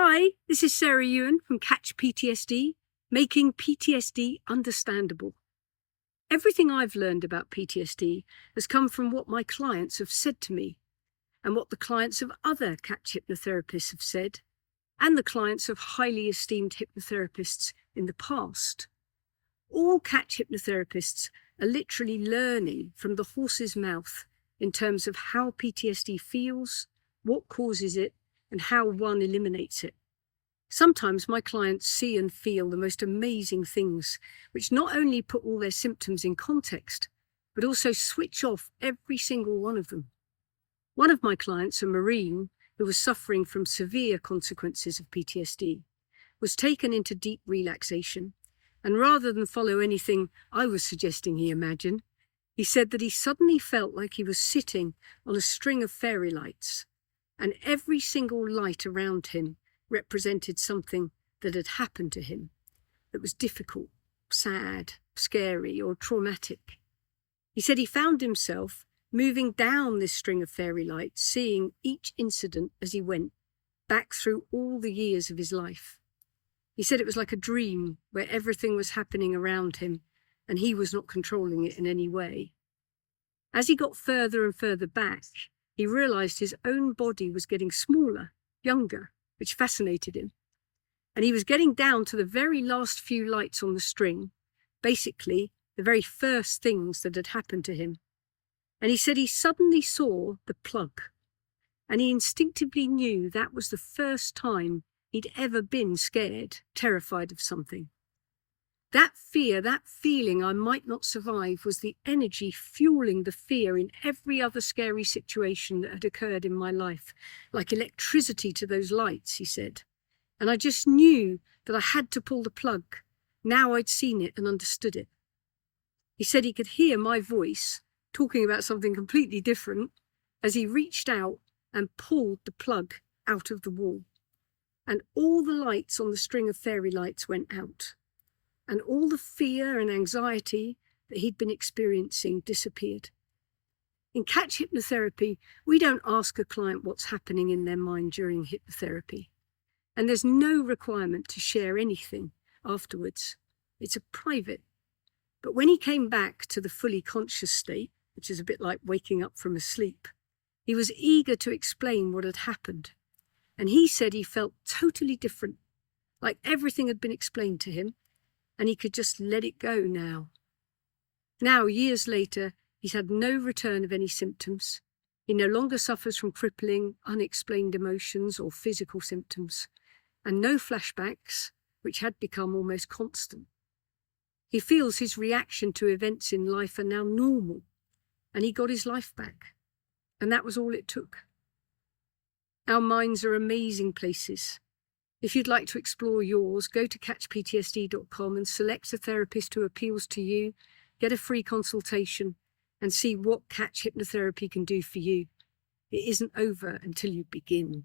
Hi, this is Sarah Ewan from Catch PTSD, making PTSD understandable. Everything I've learned about PTSD has come from what my clients have said to me, and what the clients of other Catch hypnotherapists have said, and the clients of highly esteemed hypnotherapists in the past. All Catch hypnotherapists are literally learning from the horse's mouth in terms of how PTSD feels, what causes it, and how one eliminates it. Sometimes my clients see and feel the most amazing things, which not only put all their symptoms in context, but also switch off every single one of them. One of my clients, a Marine who was suffering from severe consequences of PTSD, was taken into deep relaxation, and rather than follow anything I was suggesting he imagine, he said that he suddenly felt like he was sitting on a string of fairy lights, and every single light around him represented something that had happened to him that was difficult, sad, scary, or traumatic. He said he found himself moving down this string of fairy lights, seeing each incident as he went, back through all the years of his life. He said it was like a dream where everything was happening around him and he was not controlling it in any way. As he got further and further back, he realized his own body was getting smaller, younger, which fascinated him. And he was getting down to the very last few lights on the string, basically the very first things that had happened to him. And he said he suddenly saw the plug, and he instinctively knew that was the first time he'd ever been scared, terrified of something. That fear, that feeling I might not survive, was the energy fueling the fear in every other scary situation that had occurred in my life, like electricity to those lights, he said. And I just knew that I had to pull the plug. Now I'd seen it and understood it. He said he could hear my voice talking about something completely different as he reached out and pulled the plug out of the wall. And all the lights on the string of fairy lights went out. And all the fear and anxiety that he'd been experiencing disappeared. In Catch hypnotherapy, we don't ask a client what's happening in their mind during hypnotherapy. And there's no requirement to share anything afterwards. It's a private. But when he came back to the fully conscious state, which is a bit like waking up from a sleep, he was eager to explain what had happened. And he said he felt totally different, like everything had been explained to him, and he could just let it go now. Now, years later, he's had no return of any symptoms. He no longer suffers from crippling, unexplained emotions or physical symptoms, and no flashbacks, which had become almost constant. He feels his reaction to events in life are now normal, and he got his life back. And that was all it took. Our minds are amazing places. If you'd like to explore yours, go to catchptsd.com and select a therapist who appeals to you, get a free consultation, and see what Catch hypnotherapy can do for you. It isn't over until you begin.